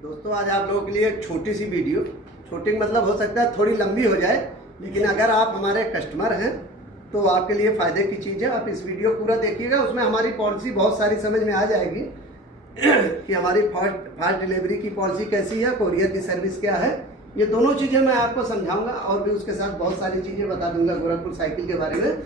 दोस्तों आज आप लोगों के लिए एक छोटी सी वीडियो, छोटी मतलब हो सकता है थोड़ी लंबी हो जाए, लेकिन अगर आप हमारे कस्टमर हैं तो आपके लिए फ़ायदे की चीज़ है। आप इस वीडियो पूरा देखिएगा, उसमें हमारी पॉलिसी बहुत सारी समझ में आ जाएगी कि हमारी फास्ट डिलीवरी की पॉलिसी कैसी है, कोरियर की सर्विस क्या है। ये दोनों चीज़ें मैं आपको समझाऊंगा और भी उसके साथ बहुत सारी चीज़ें बता दूंगा गोरखपुर साइकिल के बारे में।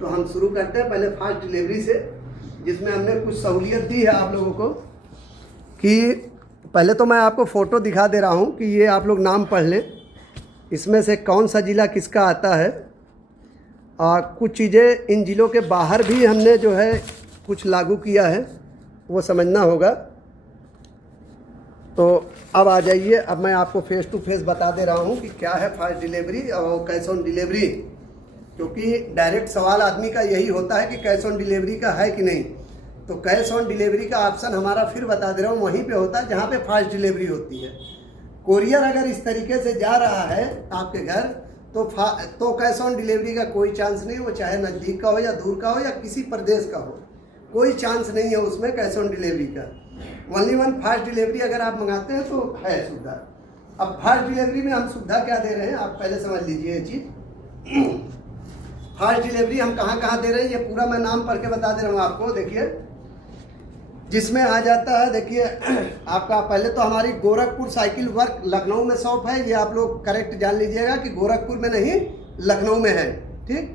तो हम शुरू करते हैं पहले फास्ट डिलीवरी से, जिसमें हमने कुछ सहूलियत दी है आप लोगों को। कि पहले तो मैं आपको फ़ोटो दिखा दे रहा हूँ कि ये आप लोग नाम पढ़ लें, इसमें से कौन सा ज़िला किसका आता है। कुछ चीज़ें इन ज़िलों के बाहर भी हमने जो है कुछ लागू किया है, वो समझना होगा। तो अब आ जाइए, अब मैं आपको फेस टू फेस बता दे रहा हूँ कि क्या है फास्ट डिलीवरी और कैश ऑन डिलीवरी, क्योंकि डायरेक्ट सवाल आदमी का यही होता है कि कैश ऑन डिलीवरी का है कि नहीं। तो कैश ऑन डिलीवरी का ऑप्शन हमारा फिर बता दे रहा हूँ वहीं पे होता है जहाँ पे फास्ट डिलीवरी होती है। कोरियर अगर इस तरीके से जा रहा है आपके घर तो कैश ऑन डिलीवरी का कोई चांस नहीं, वो चाहे नज़दीक का हो या दूर का हो या किसी प्रदेश का हो, कोई चांस नहीं है उसमें कैश ऑन डिलीवरी का। ओनली वन फास्ट डिलीवरी अगर आप मंगाते हैं तो है सुविधा। अब फास्ट डिलीवरी में हम सुविधा क्या दे रहे हैं आप पहले समझ लीजिए ये चीज़। फास्ट डिलीवरी हम कहाँ दे रहे हैं ये पूरा मैं नाम पढ़ के बता दे रहा हूँ आपको। देखिए जिसमें आ जाता है, देखिए आपका पहले तो हमारी गोरखपुर साइकिल वर्क लखनऊ में शॉप है, ये आप लोग करेक्ट जान लीजिएगा कि गोरखपुर में नहीं लखनऊ में है, ठीक।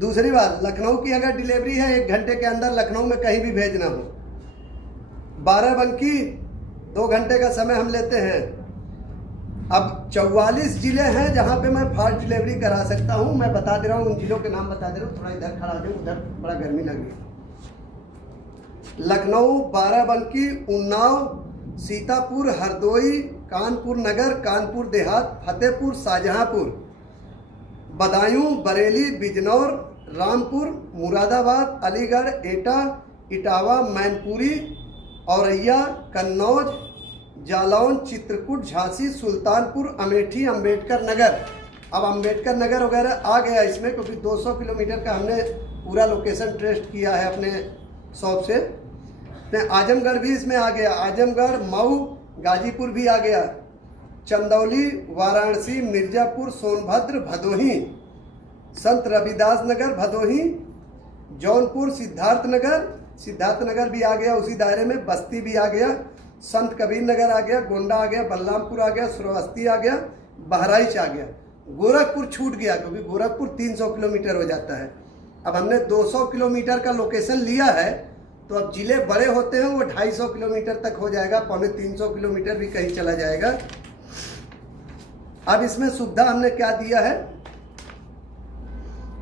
दूसरी बात, लखनऊ की अगर डिलीवरी है 1 घंटे के अंदर लखनऊ में कहीं भी भेजना हो। बाराबंकी 2 घंटे का समय हम लेते हैं। अब 44 ज़िले हैं जहाँ पे मैं फास्ट डिलीवरी करा सकता हूँ। मैं बता दे रहा हूँ, उन ज़िलों के नाम बता दे रहा हूँ। थोड़ा इधर खड़ा हो, उधर बड़ा गर्मी लग रही है। लखनऊ, बाराबंकी, उन्नाव, सीतापुर, हरदोई, कानपुर नगर, कानपुर देहात, फतेहपुर, शाहजहांपुर, बदायूं, बरेली, बिजनौर, रामपुर, मुरादाबाद, अलीगढ़, एटा, इटावा, मैनपुरी, औरैया, कन्नौज, जालौन, चित्रकूट, झांसी, सुल्तानपुर, अमेठी, अंबेडकर नगर। अब अंबेडकर नगर वगैरह आ गया इसमें, क्योंकि 200 किलोमीटर का हमने पूरा लोकेशन ट्रेस किया है अपने शॉप से। आजमगढ़ भी इसमें आ गया, आजमगढ़, मऊ, गाजीपुर भी आ गया, चंदौली, वाराणसी, मिर्जापुर, सोनभद्र, भदोही, संत रविदास नगर भदोही, जौनपुर, सिद्धार्थ नगर भी आ गया उसी दायरे में, बस्ती भी आ गया, संत कबीर नगर आ गया, गोंडा आ गया, बलरामपुर आ गया, श्रावस्ती आ गया, बहराइच आ गया। गोरखपुर छूट गया क्योंकि गोरखपुर 300 किलोमीटर हो जाता है। अब हमने 200 किलोमीटर का लोकेशन लिया है, तो अब जिले बड़े होते हैं वो 250 किलोमीटर तक हो जाएगा, 250 किलोमीटर भी कहीं चला जाएगा। अब इसमें सुविधा हमने क्या दिया है,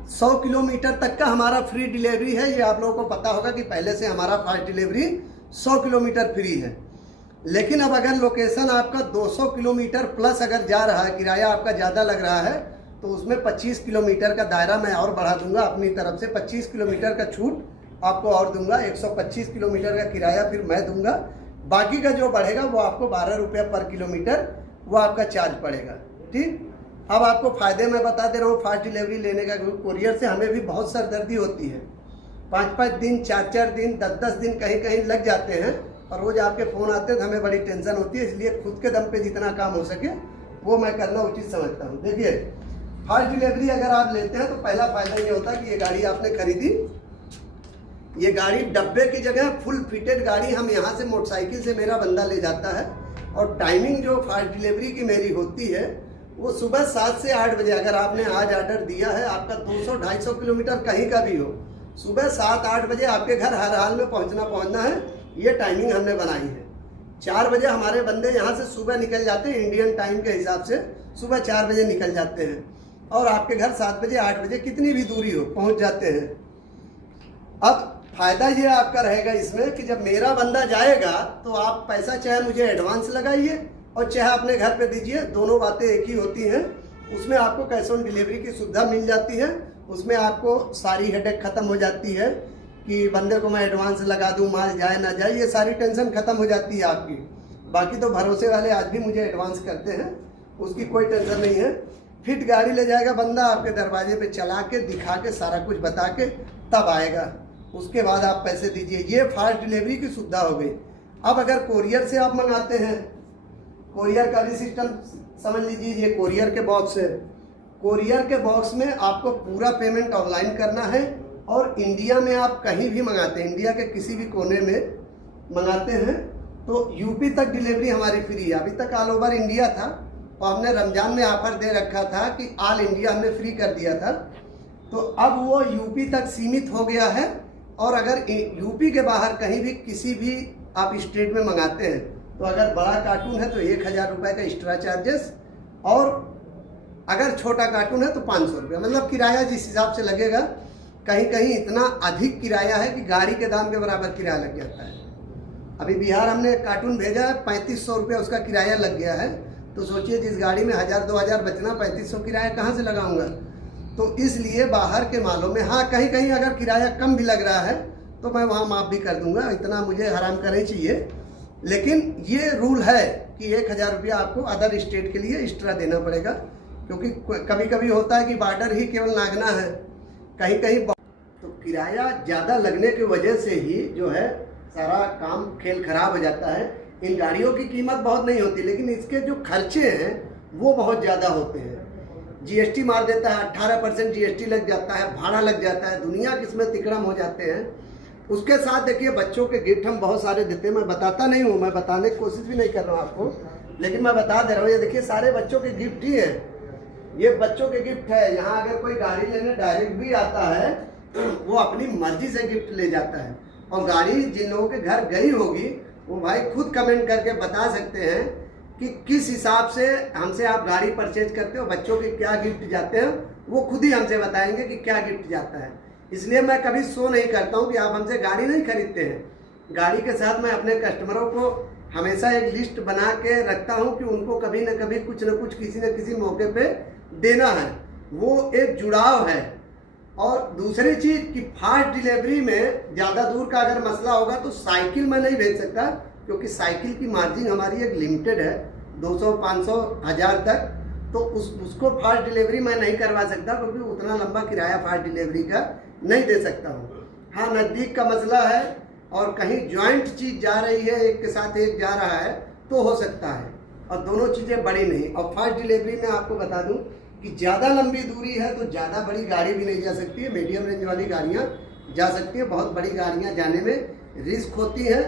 100 किलोमीटर तक का हमारा फ्री डिलीवरी है। ये आप लोगों को पता होगा कि पहले से हमारा फास्ट डिलीवरी 100 किलोमीटर फ्री है। लेकिन अब अगर लोकेशन आपका 200 किलोमीटर प्लस अगर जा रहा है, किराया आपका ज़्यादा लग रहा है, तो उसमें 25 किलोमीटर का दायरा मैं और बढ़ा दूंगा अपनी तरफ से। 25 किलोमीटर का छूट आपको और दूंगा, 125 किलोमीटर का किराया फिर मैं दूंगा। बाकी का जो बढ़ेगा वो आपको 12 रुपये पर किलोमीटर वो आपका चार्ज पड़ेगा, ठीक। अब आपको फ़ायदे मैं बता दे रहा हूँ फास्ट डिलीवरी लेने का। कोरियर से हमें भी बहुत सरदर्दी होती है, 5-5 दिन, 4-4 दिन, 10-10 दिन कहीं लग जाते हैं, और रोज़ आपके फ़ोन आते हैं तो हमें बड़ी टेंशन होती है। इसलिए खुद के दम पे जितना काम हो सके वो मैं करना उचित समझता हूँ। देखिए फास्ट डिलीवरी अगर आप लेते हैं तो पहला फ़ायदा ये होता है कि ये गाड़ी आपने खरीदी, ये गाड़ी डब्बे की जगह फुल फिटेड गाड़ी हम यहाँ से मोटरसाइकिल से मेरा बंदा ले जाता है। और टाइमिंग जो फास्ट डिलीवरी की मेरी होती है वो सुबह 7 से 8 बजे। अगर आपने आज ऑर्डर दिया है, आपका 200-250 किलोमीटर कहीं का भी हो, सुबह 7-8 बजे आपके घर हर हाल में पहुँचना है। ये टाइमिंग हमने बनाई है। 4 बजे हमारे बंदे यहाँ से सुबह निकल जाते हैं, इंडियन टाइम के हिसाब से सुबह 4 बजे निकल जाते हैं, और आपके घर 7 बजे 8 बजे कितनी भी दूरी हो पहुँच जाते हैं। अब फ़ायदा ये आपका रहेगा इसमें कि जब मेरा बंदा जाएगा तो आप पैसा चाहे मुझे एडवांस लगाइए और चाहे अपने घर पे दीजिए, दोनों बातें एक ही होती हैं। उसमें आपको कैश ऑन डिलीवरी की सुविधा मिल जाती है। उसमें आपको सारी हेडेक ख़त्म हो जाती है कि बंदे को मैं एडवांस लगा दूं, माल जाए ना जाए, ये सारी टेंशन ख़त्म हो जाती है आपकी। बाकी तो भरोसे वाले आज भी मुझे एडवांस करते हैं, उसकी कोई टेंशन नहीं है। फिट गाड़ी ले जाएगा बंदा, आपके दरवाजे पे चला के दिखा के सारा कुछ बता के तब आएगा, उसके बाद आप पैसे दीजिए। ये फास्ट डिलीवरी की सुविधा हो गई। अब अगर कोरियर से आप मंगाते हैं कोरियर का भी सिस्टम समझ लीजिए, ये कोरियर के बॉक्स है। कोरियर के बॉक्स में आपको पूरा पेमेंट ऑनलाइन करना है और इंडिया में आप कहीं भी मंगाते हैं, इंडिया के किसी भी कोने में मंगाते हैं तो यूपी तक डिलीवरी हमारी फ्री है। अभी तक ऑल ओवर इंडिया था और हमने रमज़ान में ऑफर दे रखा था कि ऑल इंडिया हमने फ्री कर दिया था, तो अब वो यूपी तक सीमित हो गया है। और अगर यूपी के बाहर कहीं भी किसी भी आप स्टेट में मंगाते हैं तो अगर बड़ा कार्टून है तो 1000 रुपये का एक्स्ट्रा चार्जेस, और अगर छोटा कार्टून है तो 500 रुपये। मतलब किराया जिस हिसाब से लगेगा, कहीं कहीं इतना अधिक किराया है कि गाड़ी के दाम के बराबर किराया लग जाता है। अभी बिहार हमने कार्टून भेजा है, 3500 रुपये उसका किराया लग गया है। तो सोचिए जिस गाड़ी में 1000-2000 बचना, 3500 किराया कहाँ से लगाऊंगा। तो इसलिए बाहर के मालों में हाँ कहीं कहीं अगर किराया कम भी लग रहा है तो मैं वहाँ माफ़ भी कर दूंगा, इतना मुझे हराम करना चाहिए। लेकिन ये रूल है कि 1000 रुपया आपको अदर स्टेट के लिए एक्स्ट्रा देना पड़ेगा, क्योंकि कभी कभी होता है कि बॉर्डर ही केवल नागना है, कहीं कहीं तो किराया ज़्यादा लगने की वजह से ही जो है सारा काम खेल खराब हो जाता है। इन गाड़ियों की कीमत बहुत नहीं होती, लेकिन इसके जो खर्चे हैं वो बहुत ज़्यादा होते हैं। जीएसटी मार देता है, 18% जीएसटी लग जाता है, भाड़ा लग जाता है, दुनिया किस्में तिकड़म हो जाते हैं। उसके साथ देखिए बच्चों के गिफ्ट हम बहुत सारे देते हैं। मैं बताता नहीं हूँ, मैं बताने की कोशिश भी नहीं कर रहा हूँ आपको, लेकिन मैं बता दे रहा हूँ। ये देखिए सारे बच्चों के गिफ्ट ही है, ये बच्चों के गिफ्ट है। यहाँ अगर कोई गाड़ी लेने डायरेक्ट भी आता है वो अपनी मर्जी से गिफ्ट ले जाता है। और गाड़ी जिन लोगों के घर गई होगी वो भाई खुद कमेंट करके बता सकते हैं कि किस हिसाब से हमसे आप गाड़ी परचेज करते हो, बच्चों के क्या गिफ्ट जाते हैं, वो खुद ही हमसे बताएंगे कि क्या गिफ्ट जाता है। इसलिए मैं कभी शो नहीं करता हूँ कि आप हमसे गाड़ी नहीं खरीदते हैं। गाड़ी के साथ मैं अपने कस्टमरों को हमेशा एक लिस्ट बना के रखता हूँ कि उनको कभी न कभी कुछ न कुछ किसी न किसी मौके पे देना है, वो एक जुड़ाव है। और दूसरी चीज़ कि फास्ट डिलीवरी में ज़्यादा दूर का अगर मसला होगा तो साइकिल में नहीं भेज सकता, क्योंकि साइकिल की मार्जिन हमारी एक लिमिटेड है 200, 500, 1000 तक। तो उसको फास्ट डिलीवरी मैं नहीं करवा सकता, क्योंकि उतना लंबा किराया फास्ट डिलीवरी का नहीं दे सकता हूँ। हाँ नज़दीक का मसला है और कहीं जॉइंट चीज़ जा रही है, एक के साथ एक जा रहा है तो हो सकता है, और दोनों चीज़ें बड़ी नहीं। और फास्ट डिलीवरी में आपको बता दूं कि ज़्यादा लंबी दूरी है तो ज़्यादा बड़ी गाड़ी भी नहीं जा सकती है, मीडियम रेंज वाली गाड़ियाँ जा सकती हैं। बहुत बड़ी गाड़ियाँ जाने में रिस्क होती है,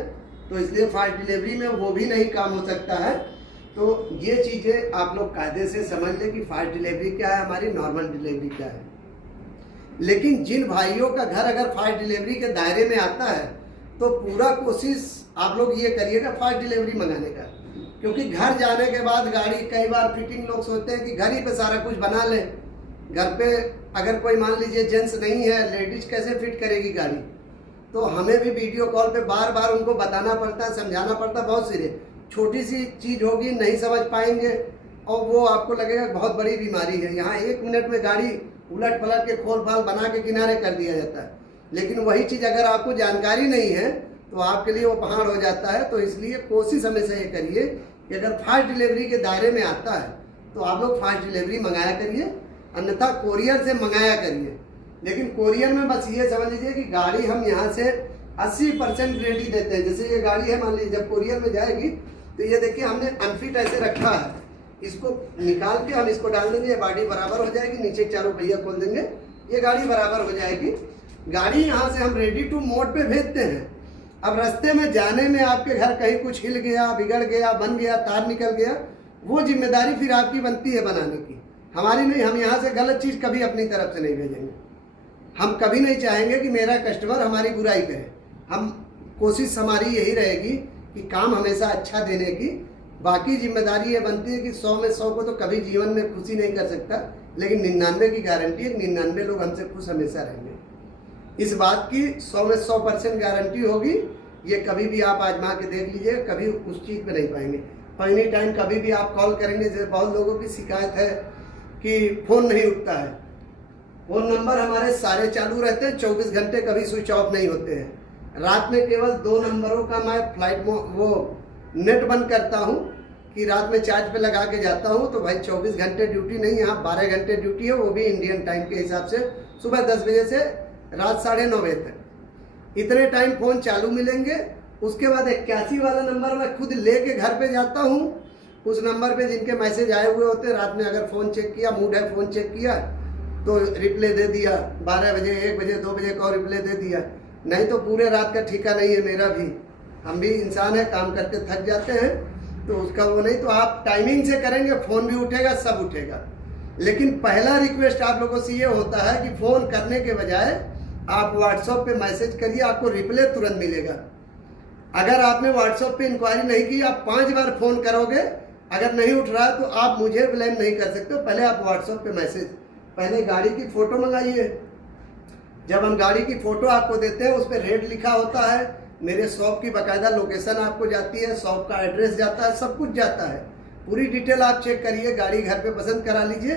तो इसलिए फास्ट डिलीवरी में वो भी नहीं काम हो सकता है। तो ये चीज़ें आप लोग कायदे से समझ लें कि फास्ट डिलीवरी क्या है, हमारी नॉर्मल डिलीवरी क्या है। लेकिन जिन भाइयों का घर अगर फास्ट डिलीवरी के दायरे में आता है तो पूरा कोशिश आप लोग ये करिएगा फास्ट डिलीवरी मंगाने का, क्योंकि घर जाने के बाद गाड़ी कई बार फिटिंग लोग सोचते हैं कि घर ही पे सारा कुछ बना लें। घर पे अगर कोई मान लीजिए जेंट्स नहीं है, लेडीज कैसे फिट करेगी गाड़ी। तो हमें भी वीडियो कॉल पे बार बार उनको बताना पड़ता है, समझाना पड़ता है। बहुत सिरे छोटी सी चीज़ होगी नहीं समझ पाएंगे और वो आपको लगेगा बहुत बड़ी बीमारी है। यहाँ 1 मिनट में गाड़ी उलट पलट के खोल फाल बना के किनारे कर दिया जाता है, लेकिन वही चीज़ अगर आपको जानकारी नहीं है तो आपके लिए वो पहाड़ हो जाता है। तो इसलिए कोशिश हमेशा ये करिए कि अगर फास्ट डिलीवरी के दायरे में आता है तो आप लोग फास्ट डिलीवरी मंगाया करिए, अन्यथा कोरियर से मंगाया करिए। लेकिन कोरियर में बस ये समझ लीजिए कि गाड़ी हम यहाँ से 80% गारंटी देते हैं। जैसे ये गाड़ी है, मान लीजिए जब कोरियर में जाएगी तो ये देखिए हमने अनफिट ऐसे रखा है, इसको निकाल के हम इसको डाल देंगे, ये बॉडी बराबर हो जाएगी, नीचे चारों पहिया खोल देंगे, ये गाड़ी बराबर हो जाएगी। गाड़ी यहाँ से हम रेडी टू मोड पे भेजते हैं। अब रास्ते में जाने में आपके घर कहीं कुछ हिल गया, बिगड़ गया, बन गया, तार निकल गया, वो जिम्मेदारी फिर आपकी बनती है बनाने की, हमारी नहीं। हम यहाँ से गलत चीज़ कभी अपनी तरफ से नहीं भेजेंगे। हम कभी नहीं चाहेंगे कि मेरा कस्टमर हमारी बुराई करे। हम कोशिश हमारी यही रहेगी कि काम हमेशा अच्छा देने की। बाकी जिम्मेदारी ये बनती है कि 100 में 100 को तो कभी जीवन में खुशी नहीं कर सकता, लेकिन 99 की गारंटी है, 99 लोग हमसे खुश हमेशा रहेंगे। इस बात की 100 में 100% गारंटी होगी। ये कभी भी आप आजमा के देख लीजिए, कभी उस चीज़ पे नहीं पाएंगे। और एनी टाइम कभी भी आप कॉल करेंगे, जैसे बहुत लोगों की शिकायत है कि फ़ोन नहीं उठता है। फ़ोन नंबर हमारे सारे चालू रहते हैं, 24 घंटे, कभी स्विच ऑफ नहीं होते हैं। रात में केवल 2 नंबरों का मैं फ्लाइट वो नेट बंद करता हूँ कि रात में चार्ज पे लगा के जाता हूँ। तो भाई 24 घंटे ड्यूटी नहीं, यहाँ 12 घंटे ड्यूटी है, वो भी इंडियन टाइम के हिसाब से, सुबह 10 बजे से रात 9:30 बजे तक। इतने टाइम फ़ोन चालू मिलेंगे। उसके बाद 81 वाला नंबर मैं खुद लेके घर पे जाता हूँ उस नंबर पे जिनके मैसेज आए हुए होते हैं, रात में अगर फ़ोन चेक किया, मूड है फ़ोन चेक किया तो रिप्लाई दे दिया, 12 बजे 1 बजे 2 बजे का रिप्लाई दे दिया, नहीं तो पूरे रात का ठिका नहीं है मेरा भी, हम भी इंसान है, काम करके थक जाते हैं, तो उसका वो नहीं। तो आप टाइमिंग से करेंगे, फ़ोन भी उठेगा, सब उठेगा। लेकिन पहला रिक्वेस्ट आप लोगों से ये होता है कि फ़ोन करने के बजाय आप व्हाट्सएप पे मैसेज करिए, आपको रिप्लाई तुरंत मिलेगा। अगर आपने व्हाट्सएप पे इंक्वायरी नहीं की, आप 5 बार फ़ोन करोगे, अगर नहीं उठ रहा तो आप मुझे ब्लेम नहीं कर सकते। पहले आप व्हाट्सएप पे मैसेज, पहले गाड़ी की फ़ोटो मंगाइए। जब हम गाड़ी की फ़ोटो आपको देते हैं, उस पर रेट लिखा होता है, मेरे शॉप की बाकायदा लोकेशन आपको जाती है, शॉप का एड्रेस जाता है, सब कुछ जाता है। पूरी डिटेल आप चेक करिए, गाड़ी घर पे पसंद करा लीजिए,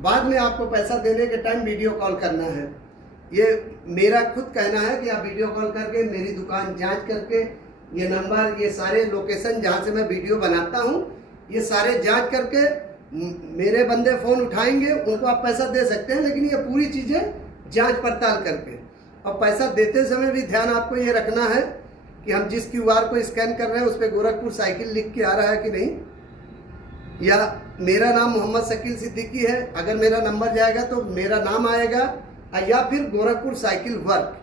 बाद में आपको पैसा देने के टाइम वीडियो कॉल करना है। ये मेरा खुद कहना है कि आप वीडियो कॉल करके मेरी दुकान जांच करके, ये नंबर, ये सारे लोकेशन जहाँ से मैं वीडियो बनाता हूँ, ये सारे जांच करके मेरे बंदे फ़ोन उठाएंगे, उनको आप पैसा दे सकते हैं। लेकिन ये पूरी चीज़ें जांच पड़ताल करके, और पैसा देते समय भी ध्यान आपको ये रखना है कि हम जिस QR को स्कैन कर रहे हैं उस पर गोरखपुर साइकिल लिख के आ रहा है कि नहीं, या मेरा नाम मोहम्मद शकील सिद्दीकी है, अगर मेरा नंबर जाएगा तो मेरा नाम आएगा, या फिर गोरखपुर साइकिल वर्क,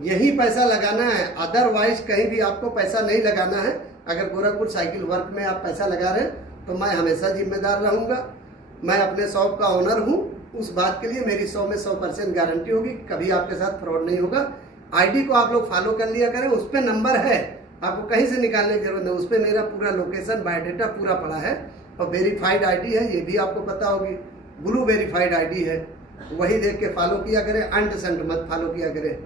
यही पैसा लगाना है। अदरवाइज कहीं भी आपको पैसा नहीं लगाना है। अगर गोरखपुर साइकिल वर्क में आप पैसा लगा रहे हैं तो मैं हमेशा जिम्मेदार रहूँगा। मैं अपने शॉप का ओनर हूँ, उस बात के लिए मेरी 100 में 100% गारंटी होगी, कभी आपके साथ फ्रॉड नहीं होगा। आईडी को आप लोग फॉलो कर लिया करें, उस पर नंबर है, आपको कहीं से निकालने की जरूरत नहीं, उस पर मेरा पूरा लोकेशन, बायोडाटा पूरा पड़ा है, और वेरीफाइड आईडी है, ये भी आपको पता होगी, ब्लू वेरीफाइड आईडी है, वही देख के फॉलो किया करें, अंट संट मत फॉलो किया करें।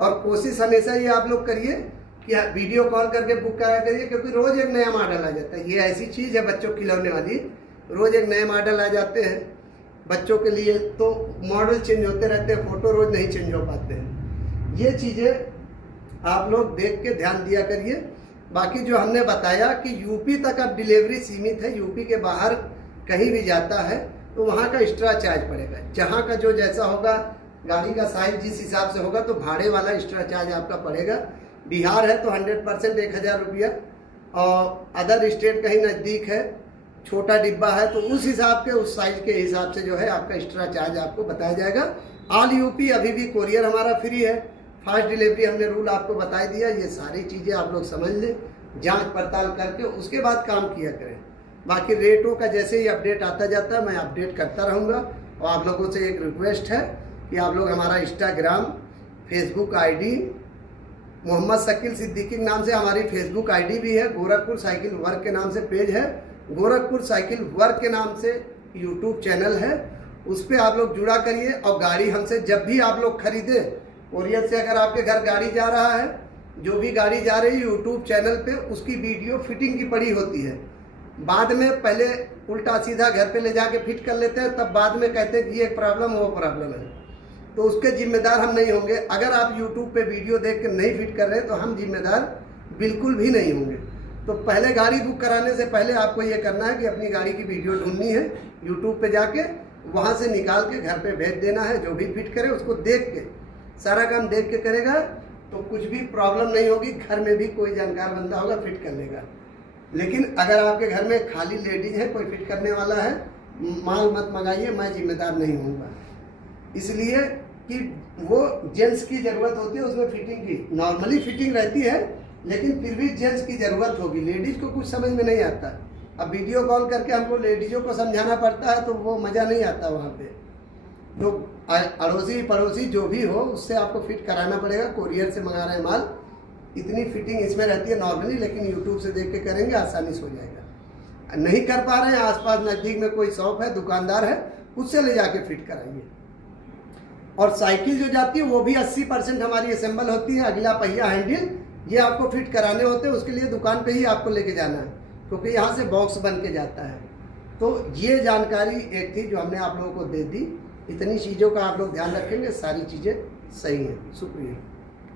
और कोशिश हमेशा ये आप लोग करिए कि वीडियो कॉल करके बुक करा करिए, क्योंकि रोज़ एक नया मॉडल आ जाता है। ये ऐसी चीज़ है बच्चों को खिलौने वाली, रोज़ एक नए मॉडल आ जाते हैं बच्चों के लिए, तो मॉडल चेंज होते रहते हैं, फ़ोटो रोज़ नहीं चेंज हो पाते हैं। ये चीज़ें आप लोग देख के ध्यान दिया करिए। बाकी जो हमने बताया कि यूपी तक अब डिलीवरी सीमित है, यूपी के बाहर कहीं भी जाता है तो वहाँ का एक्स्ट्रा चार्ज पड़ेगा। जहाँ का जो जैसा होगा, गाड़ी का साइज जिस हिसाब से होगा, तो भाड़े वाला एक्स्ट्रा चार्ज आपका पड़ेगा। बिहार है तो 100% 1000 रुपया, और अदर स्टेट कहीं नज़दीक है, छोटा डिब्बा है, तो उस हिसाब के, उस साइज के हिसाब से जो है आपका एक्स्ट्रा चार्ज आपको बताया जाएगा। ऑल यूपी अभी भी कोरियर हमारा फ्री है, फास्ट डिलीवरी हमने रूल आपको बता दिया। ये सारी चीज़ें आप लोग समझ लें, जांच पड़ताल करके उसके बाद काम किया करें। बाकी रेटों का जैसे ही अपडेट आता जाता है मैं अपडेट करता रहूँगा। और आप लोगों से एक रिक्वेस्ट है कि आप लोग हमारा Instagram, Facebook ID Mohammad Shakeel Siddiqui के नाम से हमारी फेसबुक आईडी भी है, गोरखपुर साइकिल वर्क के नाम से पेज है, गोरखपुर साइकिल वर्क के नाम से यूट्यूब चैनल है, उस पर आप लोग जुड़ा करिए। और गाड़ी हमसे जब भी आप लोग खरीदे, कोरियर से अगर आपके घर गाड़ी जा रहा है, जो भी गाड़ी जा रही है यूट्यूब चैनल पे उसकी वीडियो फिटिंग की पड़ी होती है। बाद में पहले उल्टा सीधा घर पे ले जाके फिट कर लेते हैं, तब बाद में कहते हैं कि ये प्रॉब्लम वो प्रॉब्लम है, तो उसके जिम्मेदार हम नहीं होंगे। अगर आप यूट्यूब पे वीडियो देख के नहीं फिट कर रहे तो हम जिम्मेदार बिल्कुल भी नहीं होंगे। तो पहले गाड़ी बुक कराने से पहले आपको ये करना है कि अपनी गाड़ी की वीडियो ढूंढनी है, यूट्यूब पे जाके वहाँ से निकाल के घर पे भेज देना है। जो भी फिट करे उसको देख के, सारा काम देख के करेगा तो कुछ भी प्रॉब्लम नहीं होगी। घर में भी कोई जानकार बंदा होगा, फिट कर लेगा। लेकिन अगर आपके घर में खाली लेडीज है, कोई फिट करने वाला है, माल मत मंगाइए, मैं जिम्मेदार नहीं होऊंगा। इसलिए कि वो जेंट्स की ज़रूरत होती है उसमें फिटिंग की, नॉर्मली फिटिंग रहती है, लेकिन फिर भी जेंट्स की ज़रूरत होगी। लेडीज़ को कुछ समझ में नहीं आता। अब वीडियो कॉल करके हमको लेडीज़ों को समझाना पड़ता है, तो वो मज़ा नहीं आता वहाँ पे। तो अड़ोसी पड़ोसी जो भी हो उससे आपको फिट कराना पड़ेगा। कोरियर से मंगा रहे हैं माल, इतनी फिटिंग इसमें रहती है नॉर्मली, लेकिन यूट्यूब से देख के करेंगे आसानी से हो जाएगा। नहीं कर पा रहे हैं, आसपास नज़दीक में कोई शॉप है, दुकानदार है, उससे ले जाके फिट कराइए। और साइकिल जो जाती है वो भी 80% हमारी असेंबल होती है। अगला पहिया हैंडल ये आपको फिट कराने होते हैं, उसके लिए दुकान पे ही आपको लेके जाना है, क्योंकि यहाँ से बॉक्स बन के जाता है। तो ये जानकारी एक थी जो हमने आप लोगों को दे दी। इतनी चीज़ों का आप लोग ध्यान रखेंगे, सारी चीज़ें सही हैं। शुक्रिया।